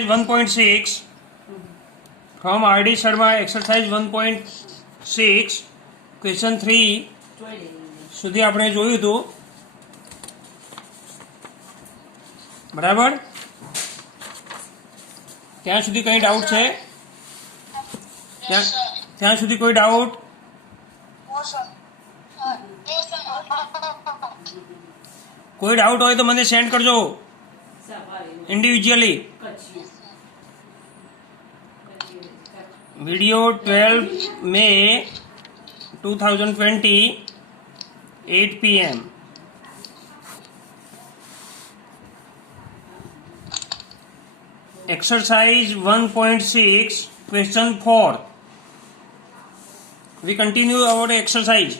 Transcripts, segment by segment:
1.6 from R.D. Sharma, exercise 1.6 question 3 સુધી આપણે જોયું હતું. બરાબર, ત્યાં સુધી કઈ ડાઉટ છે? ત્યાં સુધી કોઈ ડાઉટ? કોઈ ડાઉટ હોય તો મને સેન્ડ કરજો individually. Video 12 May 2020 8 PM. Exercise 1.6 question 4. We continue our exercise.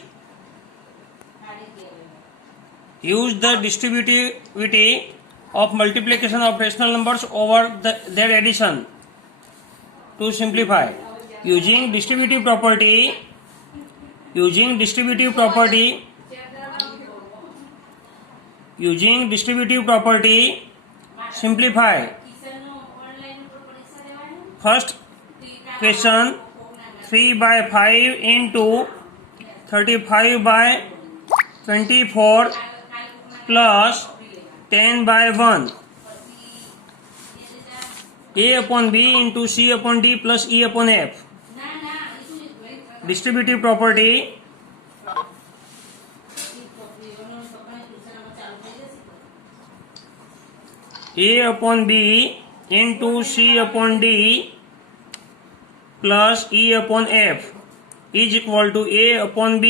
Use the distributivity of multiplication of rational numbers over their addition to simplify. Using distributive property, simplify. First question, 3/5 into 35/24 plus 10/1. A upon B into C upon D plus E upon F. Distributive property. A upon B into C upon D plus E upon F is equal to A upon B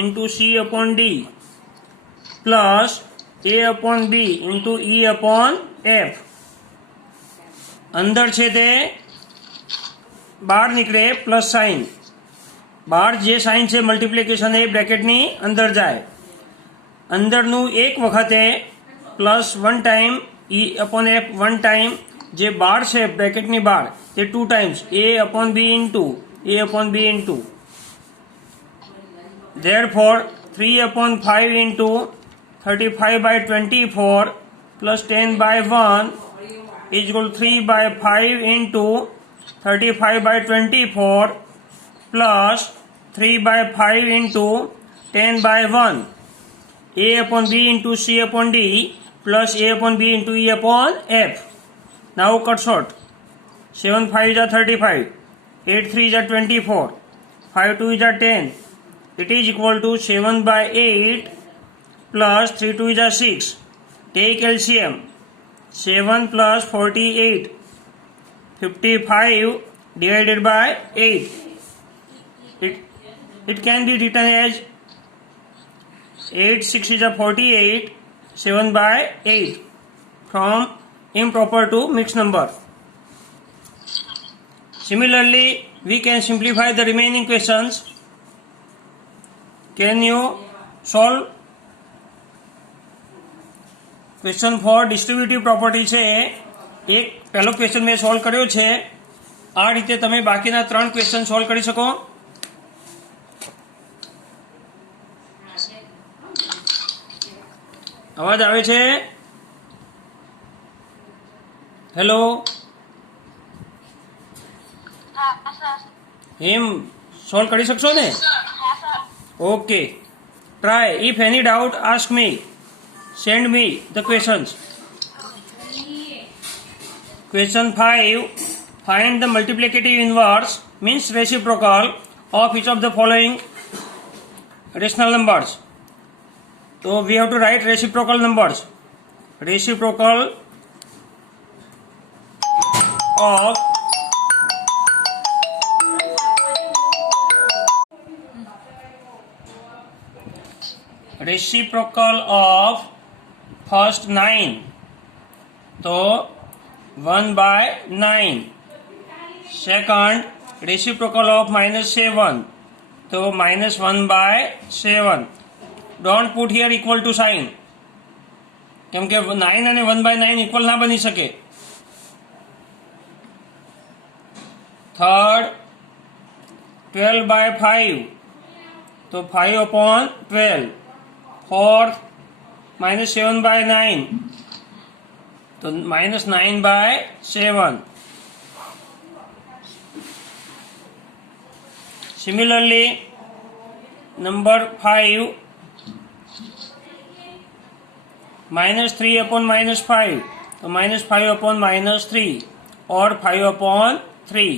into C upon D plus A upon B into E upon F. अंदर છે તે બહાર નીકળે plus sign. બહાર જે sign છે multiplication એ બ્રેકેટની અંદર જાય. અંદરનું એક વખતે plus 1 time E upon F 1 time, જે બહાર છે બ્રેકેટની બહાર તે 2 times A upon B into A upon B into. Therefore 3 upon 5 into 35/24 plus 10/1 is equal to 3/5 into 35/24 plus 3/5 into 10/1. A upon B into C upon D plus A upon B into E upon F. Now cut short. 7 5 is 35, 8 3 is 24, 5 2 is 10. It is equal to 7/8 plus 3 2 is 6. Take LCM. 7 plus 48, 55 divided by 8. It can be written as 8 6 is 48, 7/8 from improper to mixed number. Similarly, we can simplify the remaining questions. Can you solve? Question 4 distributive property છે. એક પહેલો question મેં solve કર્યો છે. આ રીતે તમે બાકીના 3 ક્વેશ્ચન સોલ્વ કરી શકો. અવાજ આવે છે? હેલો, એમ સોલ્વ કરી શકશો ને? Okay, try. If any doubt ask me. Send me the questions. Question 5. Find the multiplicative inverse, means reciprocal, of each of the following rational numbers. So we have to write reciprocal numbers. Reciprocal of first 9, तो 1/9. Second, reciprocal of -7, तो -1/7. Don't put here equal to sign, કેમ કે 9 અને 1/9 equal ના બની શકે. Third, 12/5, तो 5/12. Fourth, -7/9, तो -9/7. Similarly, number 5, -3 upon -5, तो -5 upon -3 or 5 upon 3.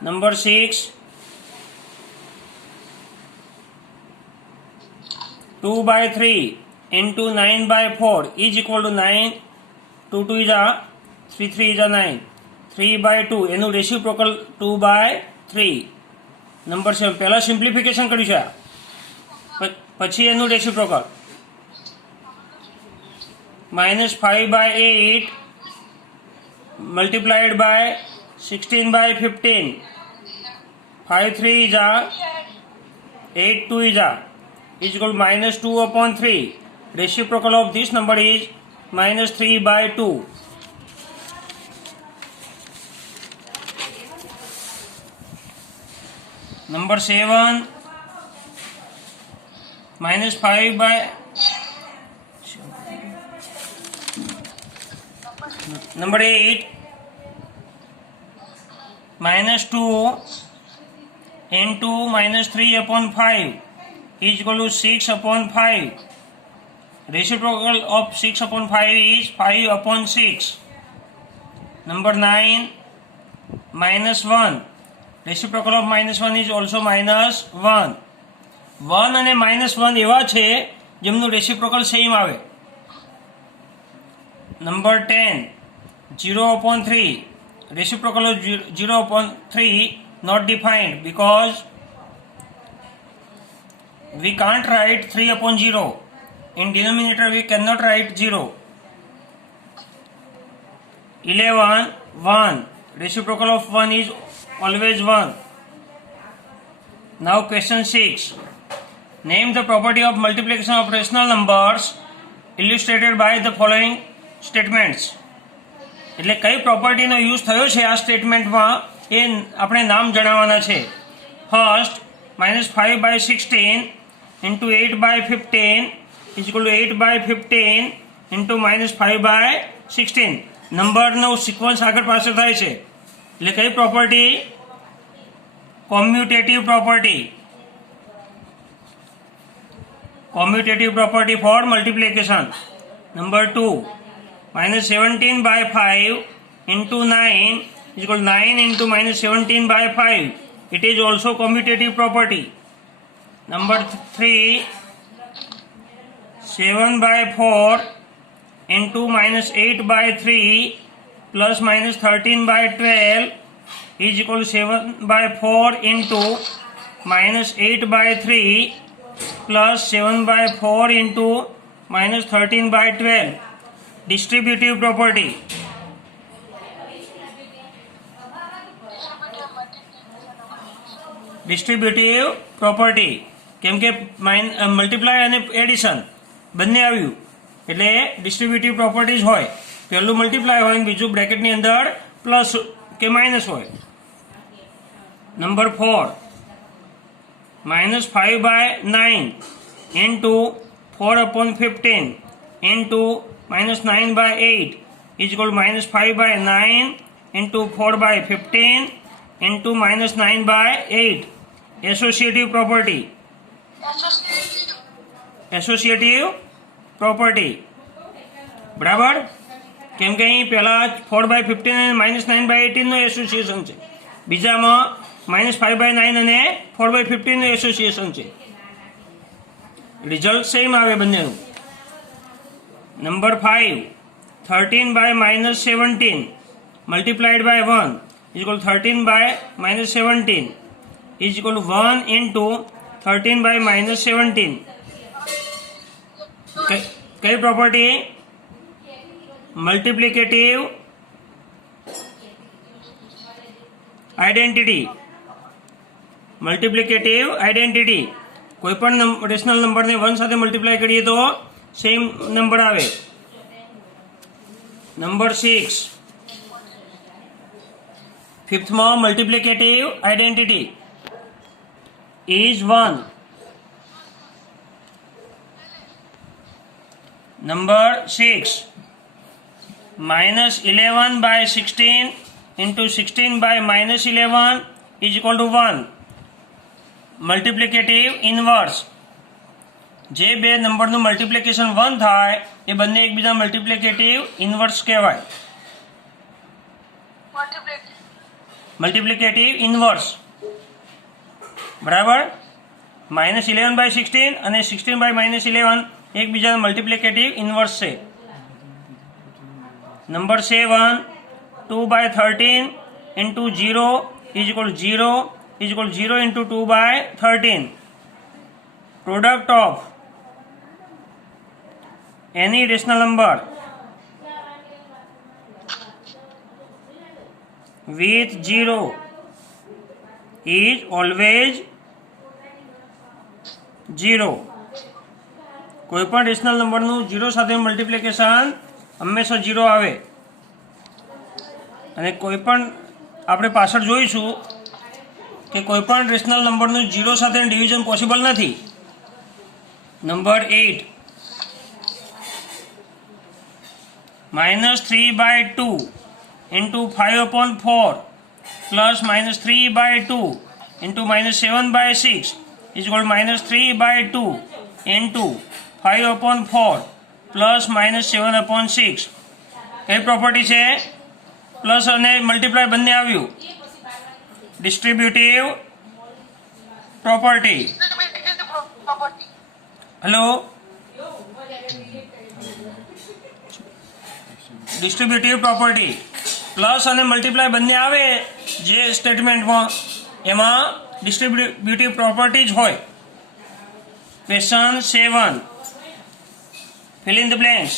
Number 6, 2/3 into 9/4 is equal to 9. 2 2 is a 3 3 is a 9. 3/2 એનું રેસિપ્રોકલ 2/3. નંબર 7 પહેલા સિમ્પ્લિફિકેશન કર્યું છે, પછી એનું reciprocal -5/8 multiplied by 16/15. 5 3 is a 8 2 is a is equal to -2 upon 3. Reciprocal of this number is -3/2. Number 7, -5 by number 8, -2 into -3 upon 5 is equal to 6 upon 5. Reciprocal of 6 upon 5 is 5 upon 6. Number 9, -1. Reciprocal of -1 is also -1. 1 અને -1 એવા છે જેમનું reciprocal same આવે. Number 10, 0 upon 3. Reciprocal of 0 upon 3 not defined because we can't write 3 upon 0. In denominator we cannot write 0. 11, 1. Reciprocal of 1 is always 1. Now question 6. Name the property of multiplication of rational numbers illustrated by the following statements. એટલે કઈ પ્રોપર્ટીનો use થયો છે આ સ્ટેટમેન્ટમાં એ આપણે નામ જણાવવાના છે. First, -5/16 into 8/15 is equal to 8/15 into -5/16. નંબરનો સિક્વન્સ આગળ પાછળ થાય છે એટલે કઈ property? Commutative property. Commutative property for multiplication. Number 2, -17/5 into 9 is equal to 9 into -17/5. It is also commutative property. Number 3, 7/4 into -8/3 plus -13/12 is equal to 7/4 into -8/3 plus 7/4 into -13/12. Distributive property. Distributive property કેમ કે multiply અને addition બંને આવ્યું એટલે ડિસ્ટ્રીબ્યુટિવ properties હોય. પહેલું multiply હોય અને બીજું બ્રેકેટની અંદર પ્લસ કે માઇનસ હોય. Number 4, -5/9 into 4 upon 15 into -9/8 is equal to -5/9 into 4/15 into -9/8. Associative property. Associative property. બરાબર? કેમ કે અહીં પહેલા 4/15 અને -9/18 નો એસોસિએશન છે, બીજામાં -5/9 અને 4/15 નું એસોસિએશન છે. રિઝલ્ટ સેમ આવે બંનેનું. Number 5, 13/-17 multiplied by 1 is equal to 13/-17 is equal to 1 into 13/-17. કઈ property? Multiplicative identity. Multiplicative identity. કોઈ પણ રેશનલ નંબરને 1 સાથે મલ્ટીપ્લાય કરીએ તો સેમ નંબર આવે. નંબર 6, ફિફ્થમાં multiplicative identity is 1. Number 6, -11/16 into 16 by -11 is equal to 1. મલ્ટિપ્લિકેટિવ inverse. જે બે નંબરનું મલ્ટિપ્લિકેશન 1 થાય એ બંને એકબીજા મલ્ટિપ્લિકેટિવ ઇનવર્સ કહેવાય. મલ્ટિપ્લિકેટિવ ઇનવર્સ. બરાબર. -11/16 અને 16 by -11 એકબીજાના મલ્ટિપ્લિકેટિવ ઇનવર્સ છે. Number 7, 2/13 into 0 is equal to 0 is equal to 0 into 2/13. Product of any rational number with 0 is always 0. કોઈપણ રેશનલ નંબરનું 0 સાથે મલ્ટિપ્લિકેશન હંમેશા 0 આવે. અને કોઈપણ આપણે પાછળ જોઈશું કે કોઈપણ રેશનલ નંબરનું 0 સાથે ડિવિઝન પોસિબલ નથી. Number 8, -3/2 into 5/4 plus -3/2 into -7/6 is equal to -3/2 into 5/4 plus -7/6. કઈ પ્રોપર્ટી છે? પ્લસ અને મલ્ટીપ્લાય બંને આવ્યું. Distributive property. Hello, distributive property. Plus અને મલ્ટીપ્લાય બંને આવે જે સ્ટેટમેન્ટમાં એમાં ડિસ્ટ્રીબ્યુટિવ પ્રોપર્ટી જ હોય. Question 7, fill in the blanks.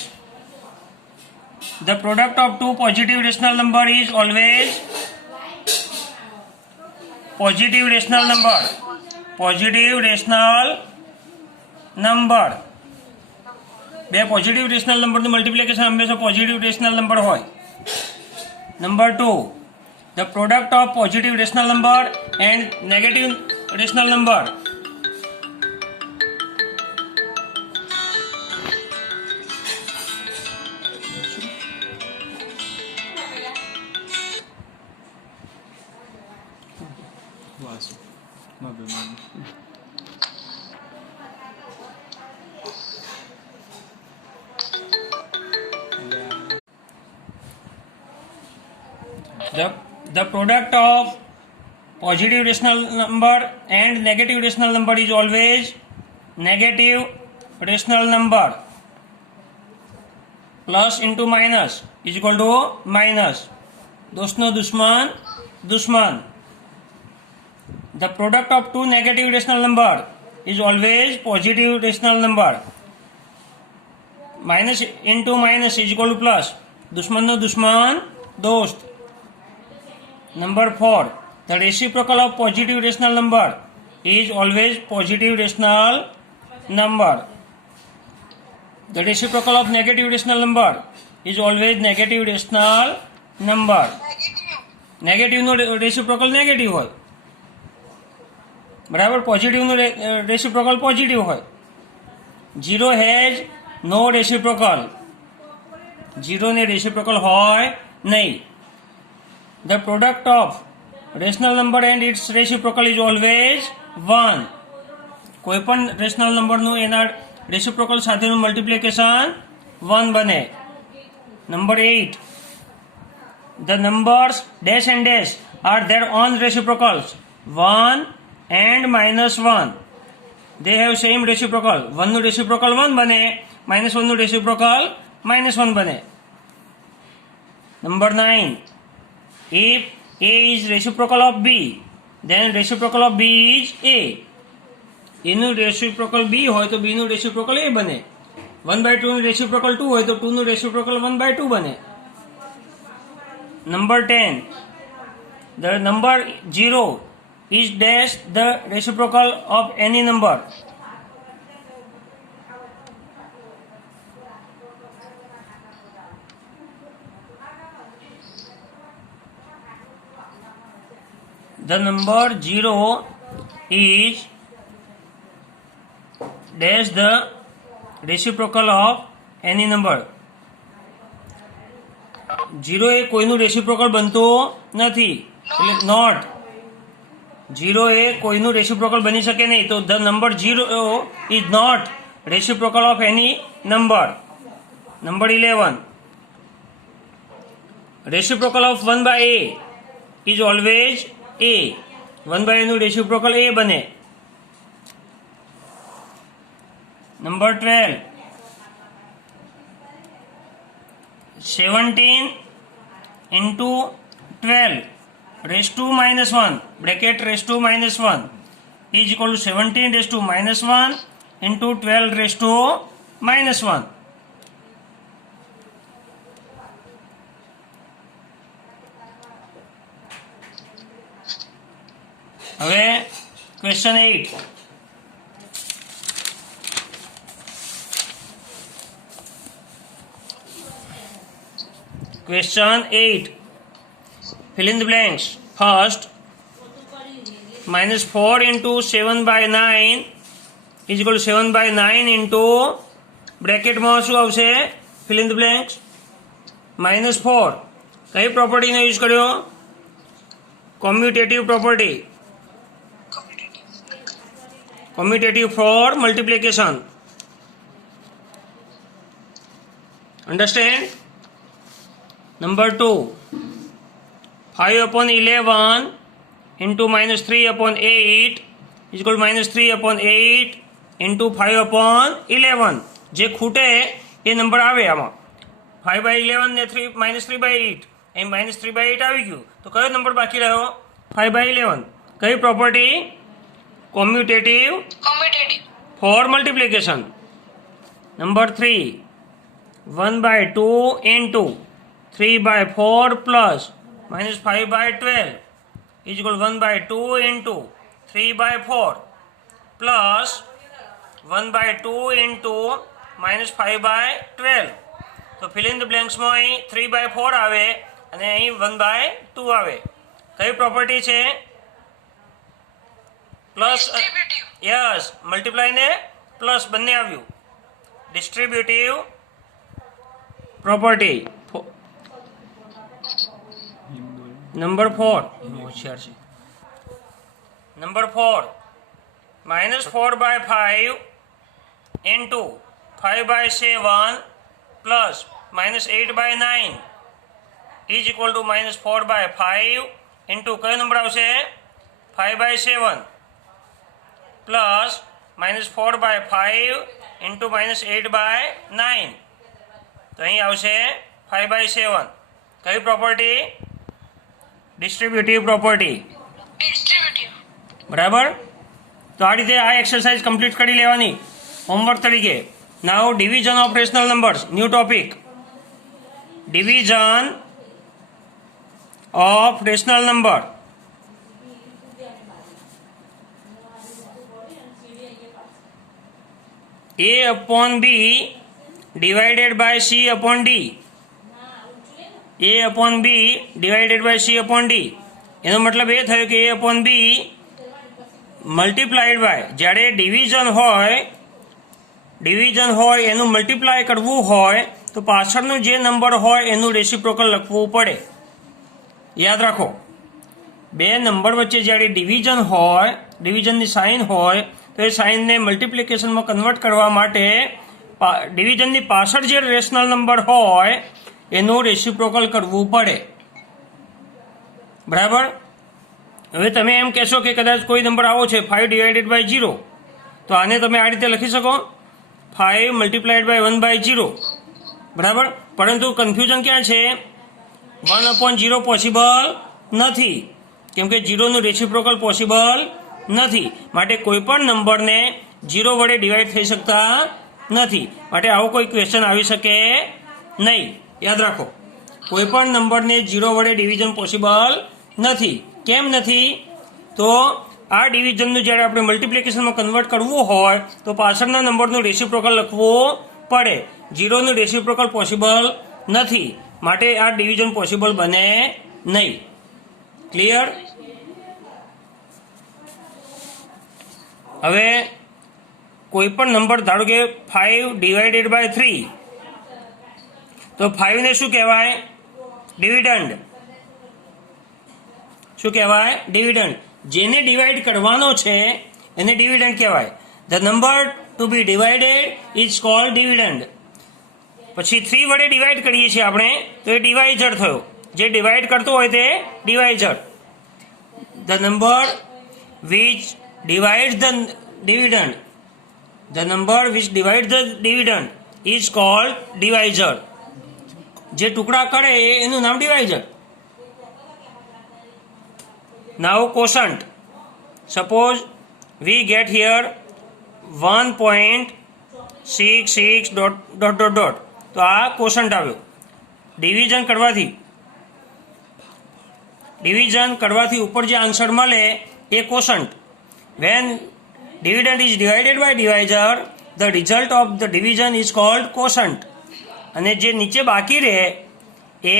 The product of two positive rational number is always positive rational number. Positive rational number. બે પોઝિટિવ રેશનલ નંબરનું મલ્ટિપ્લિકેશન હંમેશા પોઝિટિવ રેશનલ નંબર હોય. Number 2, the product of positive rational number and negative rational number. The product of positive rational number and negative rational number is always negative rational number. Plus into minus is equal to minus. दोस्तों दुश्मन दुश्मन. The product of two negative rational number is always positive rational number. Minus into minus is equal to plus. दुश्मन no दुश्मन दोस्त. Number 4, the reciprocal of positive rational number is always positive rational number. The reciprocal of negative rational number is always negative rational number. Negative no reciprocal negative હોય. બરાબર. Positive નો reciprocal positive હોય. 0 has no reciprocal. 0 ને reciprocal હોય નહીં. The product of rational number and its reciprocal is always 1. કોઈપણ rational નંબરનું એના reciprocal સાથેનું મલ્ટિપ્લિકેશન 1 બને. Number 8, the numbers dash and dash are their own reciprocals 1 and -1. They have same reciprocal. 1 નું reciprocal 1 બને, -1 નું reciprocal -1 બને. Number 9, if A is reciprocal of B, then reciprocal of B is A. A નું reciprocal B હોય તો B નું reciprocal A બને. 1/2 નું reciprocal 2 હોય તો 2 નું reciprocal 1/2 બને. Number 10, the number 0 is dash the reciprocal of any number. The number 0 is dash the reciprocal of any number. 0 એ કોઈનું રેસિપ્રોકલ બનતો નથી, એટલે નોટ. 0 એ કોઈનું રેસિપ્રોકલ બની શકે નહીં, તો the number 0 is not reciprocal of any number. Number 11, reciprocal of 1 by a is always a. 1 by a નું રેસિપ્રોકલ a બને. Number 12, 17 into 12 raised to minus 1 bracket raised to minus 1 is equal to 17 raised to minus 1 into 12 raised to minus 1. હવે question 8. Question 8. Fill in the blanks. First, minus 4 into 7 by 9 is equal to 7 by 9 into bracket માં શું આવશે? Fill in the blanks. minus 4. કઈ પ્રોપર્ટીનો use કર્યો? Commutative property. Commutative for multiplication. Understand? Number 2, 5 upon 11 into minus 3 upon 8 is equal to minus 3 upon 8 into 5 upon 11. જે ખૂટે એ number આવે આમાં. 5 by 11 ને 3 minus 3 by 8 A minus 3 by 8 આવી ગયું, તો કયો નંબર બાકી રહ્યો? 5 by 11. કઈ property? Commutative for multiplication. Number 3, 1 by 2 into 3 by 4 plus minus 5 by 12 is equal to 1 by 2 into 3 by 4 plus 1 by 2 into minus 5 by 12. તો fill in the blanks માં અહીં 3 by 4 આવે અને અહીં 1 by 2 આવે. કઈ પ્રોપર્ટી છે? પ્લસ, યસ, મલ્ટીપ્લાય ને પ્લસ બંને આવ્યું. Distributive property. નંબર 4, હોશિયાર છે. Number 4, minus 4 by 5 into 5 by 7 plus minus 8 by 9 is equal to minus 4 by 5 into કયો નંબર આવશે? 5 by 7 plus minus 4 by 5 into minus 8 by 9. તો અહીં આવશે 5 by 7. કઈ પ્રોપર્ટી? ડિસ્ટ્રીબ્યુટિવ પ્રોપર્ટી. બરાબર. તો આ રીતે આ એક્સરસાઇઝ કમ્પ્લીટ કરી લેવાની હોમવર્ક તરીકે. Now division of rational numbers, new topic. Division of rational number. A upon B divided by C upon D. A upon B divided by C upon D. એનો મતલબ એ થયો કે A upon B multiplied by, જ્યારે division હોય એનું multiply કરવું હોય તો પાછળનું જે નંબર હોય એનું રેસિપ્રોકલ લખવું પડે. યાદ રાખો, બે નંબર વચ્ચે જ્યારે ડિવિઝન હોય, ડિવિઝનની સાઇન હોય, તો એ સાઇનને મલ્ટિપ્લિકેશનમાં કન્વર્ટ કરવા માટે ડિવિઝનની પાછળ જે રેશનલ નંબર હોય એનું રેસિપ્રોકલ કરવું પડે. બરાબર. હવે તમે એમ કહેશો કે કદાચ કોઈ નંબર આવો છે 5 ડિવાઇડેડ બાય 0, તો આને તમે આ રીતે લખી શકો 5 મલ્ટીપ્લાઇડ બાય 1 બાય 0. બરાબર. પરંતુ કન્ફ્યુઝન ક્યાં છે? 1 upon 0 પોસિબલ નથી, કેમ કે 0નું રેસિપ્રોકલ પોસિબલ નથી. માટે કોઈ પણ નંબરને 0 વડે ડિવાઈડ થઈ શકતા નથી. માટે આવો કોઈ ક્વેશ્ચન આવી શકે નહીં. યાદ રાખો, કોઈ પણ નંબરને 0 વડે ડિવિઝન પોસિબલ નથી. કેમ નથી? તો આ ડિવિઝનનું જ્યારે આપણે મલ્ટિપ્લિકેશનમાં કન્વર્ટ કરવું હોય તો પાછળના નંબરનું રેસિપ્રોકલ લખવું પડે. 0નું રેસિપ્રોકલ પોસિબલ નથી, માટે આ ડિવિઝન પોસિબલ બને નહીં. ક્લિયર? હવે કોઈ પણ નંબર ધારો કે 5 ડિવાઇડેડ બાય 3, તો 5 ને શું કહેવાય? ડિવિડન્ડ. શું કહેવાય? ડિવિડન્ડ. જેને ડિવાઈડ કરવાનો છે એને ડિવિડન્ડ કહેવાય. The number to be divided is called dividend. પછી 3 વડે ડિવાઈડ કરીએ છીએ આપણે તો એ ડિવાઇઝર થયો. જે ડિવાઈડ કરતો હોય તે divisor. The number which divides the dividend. The number which divide the dividend is called divisor. જે ટુકડા કરે એનું નામ divisor. Now quotient. Suppose we get here 1.66 dot dot dot dot. તો આ કોશન્ટ આવ્યો. ડિવિઝન કરવાથી ઉપર જે આન્સર મળે એ quotient. When dividend is divided by divisor, the result of the division is called quotient. અને જે નીચે બાકી રહે એ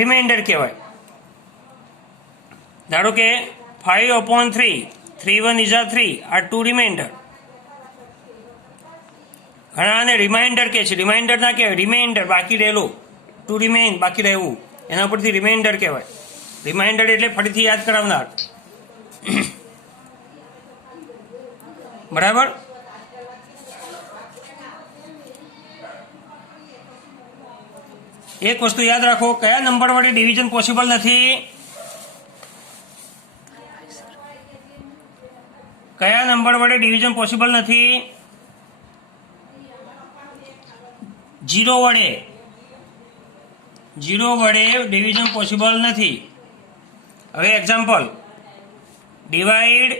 રિમાઇન્ડર કહેવાય. ધારો કે 5/3, 3 1 is 3 are 2 રિમાઇન્ડર. ઘણા આને રિમાઇન્ડર કહે છે. રિમાઇન્ડર ના કહેવાય, રિમાઇન્ડર બાકી રહેલું. ટુ રિમેઇન બાકી રહેવું એના પરથી રિમાઇન્ડર કહેવાય. રિમાઇન્ડર એટલે ફરીથી યાદ કરાવનાર. બરાબર. એક વસ્તુ યાદ રાખો, કયા નંબર વડે ડિવિઝન પોસિબલ નથી? કયા નંબર વડે ડિવિઝન પોસિબલ નથી? 0 વડે. 0 વડે ડિવિઝન પોસિબલ નથી. હવે એક્ઝામ્પલ, ડિવાઈડ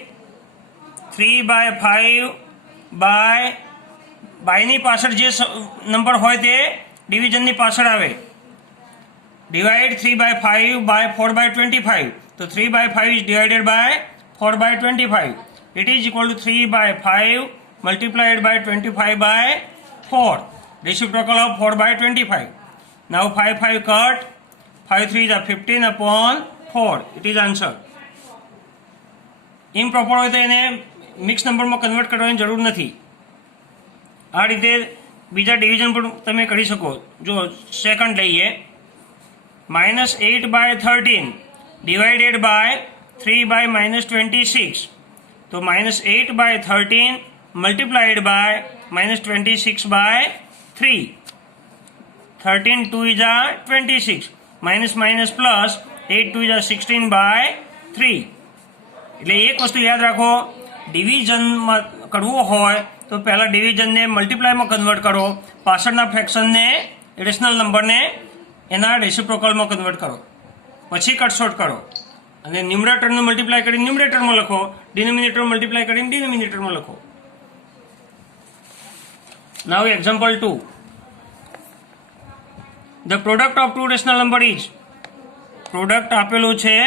3/5 બાયની પાછળ જે નંબર હોય તે ડિવિઝનની પાછળ આવે. Divide 3/5 by 4/25. તો 3/5 is divided by 4/25. It is equal to 3/5 multiplied by 25/4. Reciprocal of 4/25. Now 5 5 cut. 5 3 is 15/4. It is answer. Improper હોય તો એને મિક્સ નંબરમાં કન્વર્ટ કરવાની જરૂર નથી. આ રીતે બીજા ડિવિઝન પણ તમે કરી શકો. જો સેકન્ડ લઈએ, -8/13 ડિવાઇડેડ બાય 3/-26. તો -8/13 multiplied by -26/3. 13 2 is 26. Minus plus 8 2 is 16/3. એટલે એક વસ્તુ યાદ રાખો, ડિવિઝનમાં કરવું હોય તો પહેલાં ડિવિઝનને મલ્ટીપ્લાયમાં કન્વર્ટ કરો, પાછળના ફ્રેક્શનને રેશનલ નંબરને એના રેસિપ્રોકલમાં કન્વર્ટ કરો, પછી કટશોર્ટ કરો અને ન્યુમરેટરનું મલ્ટીપ્લાય કરીને ન્યુમરેટરમાં લખો, ડિનોમિનેટર મલ્ટીપ્લાય કરીને ડિનોમિનેટરમાં લખો. Now example 2. The product of two rational number is. Product આપેલું છે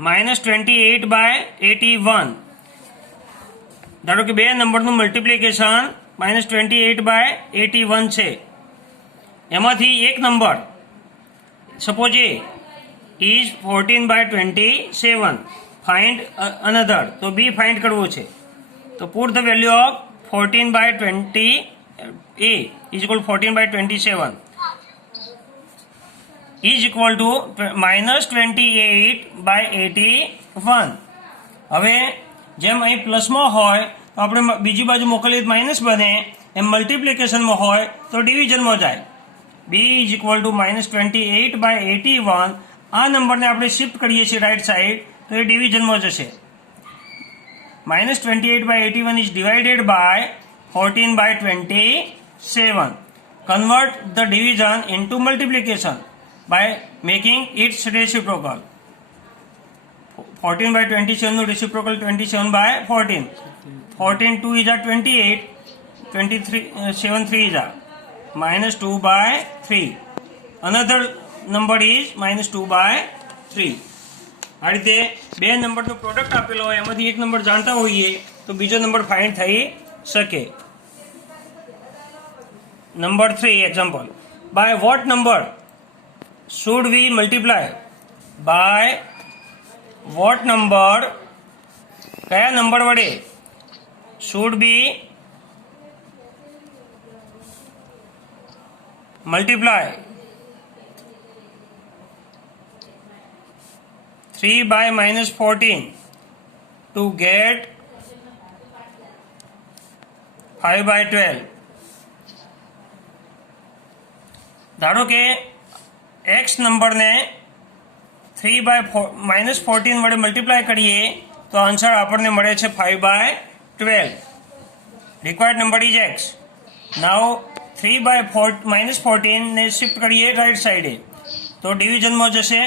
-28/81. ધારો કે બે નંબરનું મલ્ટીપ્લિકેશન -28/81 છે. એમાંથી એક number suppose A is 14/27. Find another. તો બી ફાઇન્ડ કરવું છે. તો put the value of 14/20 a is equal to 14/27 is equal to -28/81. હવે જેમ અહીં પ્લસમાં હોય તો આપણે બીજી બાજુ મોકલીએ માઇનસ બને, એમ મલ્ટીપ્લિકેશનમાં હોય તો ડિવિઝનમાં જાય. B is equal to -28/81. આ નંબરને આપણે શિફ્ટ કરીએ છીએ રાઈટ સાઈડ તો એ ડિવિઝનમાં જશે. -28/81 is divided by 14/27. Convert the division into multiplication by making its reciprocal. 14/27 નું reciprocal 27/14. 14 2 is 28. 7 3 is -2/3. Another number is -2/3. આ રીતે બે નંબરનો પ્રોડક્ટ આપેલો હોય એમાંથી એક નંબર જાણતા હોઈએ તો બીજો નંબર ફાઇન્ડ થઈ શકે. Number 3 example. By what number should we multiply? by what number, કયા નંબર વડે should be multiply? 3 by minus 14 to get 5 by 12. ધારો કે x નંબરને 3 by -14 વડે મલ્ટીપ્લાય કરીએ તો આન્સર આપણને મળે છે 5 by 12. Required number is x. Now 3 by -14 ને શિફ્ટ કરીએ રાઈટ સાઈડે તો ડિવિઝનમાં જશે.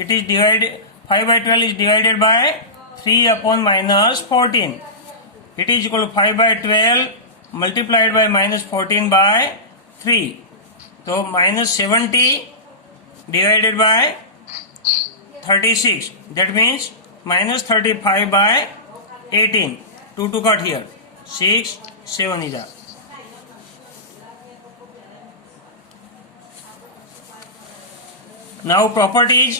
It is divided 5 by 12 is divided by 3 upon -14. It is equal to 5 by 12 multiplied by -14 by 3. So -70 divided by 36. That means -35 by 18. 2 to cut here. 6, 7 is up. Now properties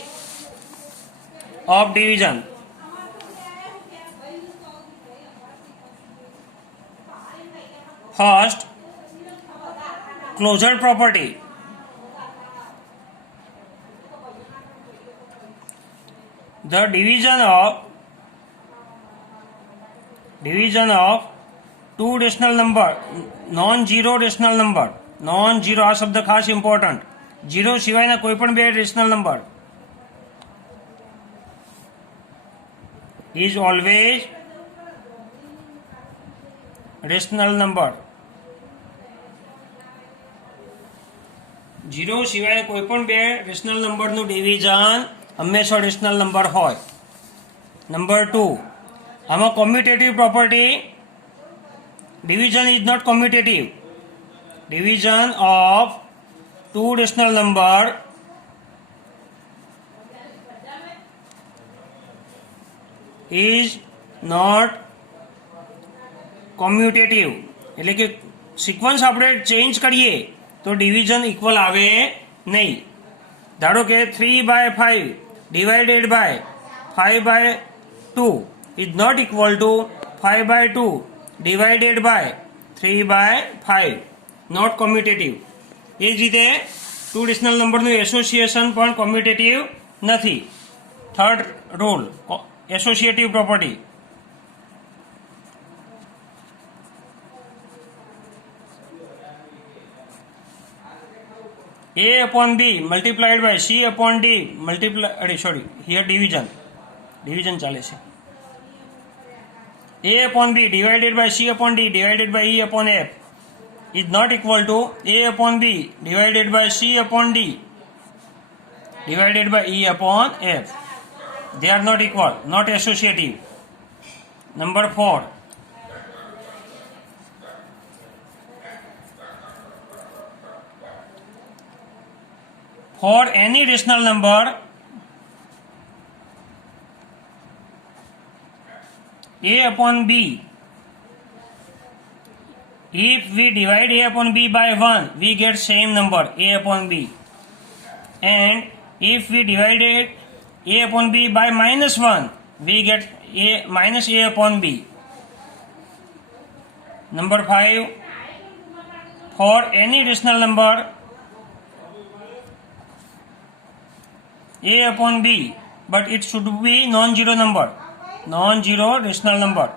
of division. First, closure property. The division of two rational number, non-zero rational number, non-zero આ શબ્દ ખાસ important. Zero સિવાયના કોઈ પણ બે rational number is always rational number. Zero સિવાય કોઈ પણ બે રેશનલ નંબરનું ડિવિઝન હંમેશા રેશનલ નંબર હોય. નંબર 2, આમાં commutative property. Division is not commutative. Division of two rational number is not commutative. એટલે કે સિક્વન્સ આપણે ચેન્જ કરીએ તો ડિવિઝન ઇક્વલ આવે નહીં. ધારો કે 3 by 5 divided by 5 by 2 is not equal to 5 by 2 divided by 3 by 5. Not commutative. એ જ રીતે ટુ રેશનલ નંબરનું એસોસિએશન પણ કોમ્યુટેટિવ નથી. Third rule, associative property. A upon B multiplied by C upon D here division ચાલે છે. A upon B divided by C upon D divided by E upon F is not equal to A upon B divided by C upon D divided by E upon F. They are not equal, not associative. Number 4. For any rational number A upon B, if we divide A upon B by 1, we get same number A upon B. And if we divided A upon B by -1, we get minus A upon B. Number 5, for any rational number A upon B, but it should be non-zero number, non-zero rational number.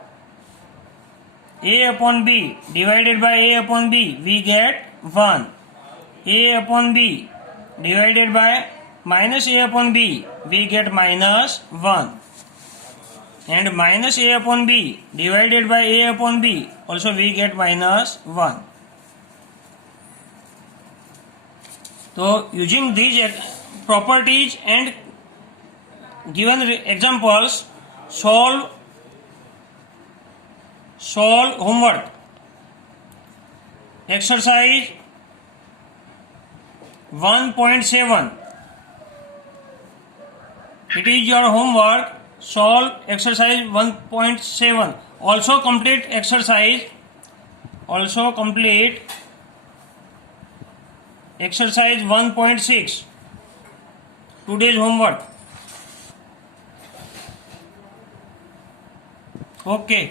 A upon B divided by A upon B, we get 1. A upon B divided by minus A upon B, we get -1. And minus A upon B divided by A upon B, also we get -1. So using these properties and given examples, solve homework. Exercise 1.7. It is your homework. Solve exercise 1.7. Also complete exercise 1.6. Today's homework. Okay.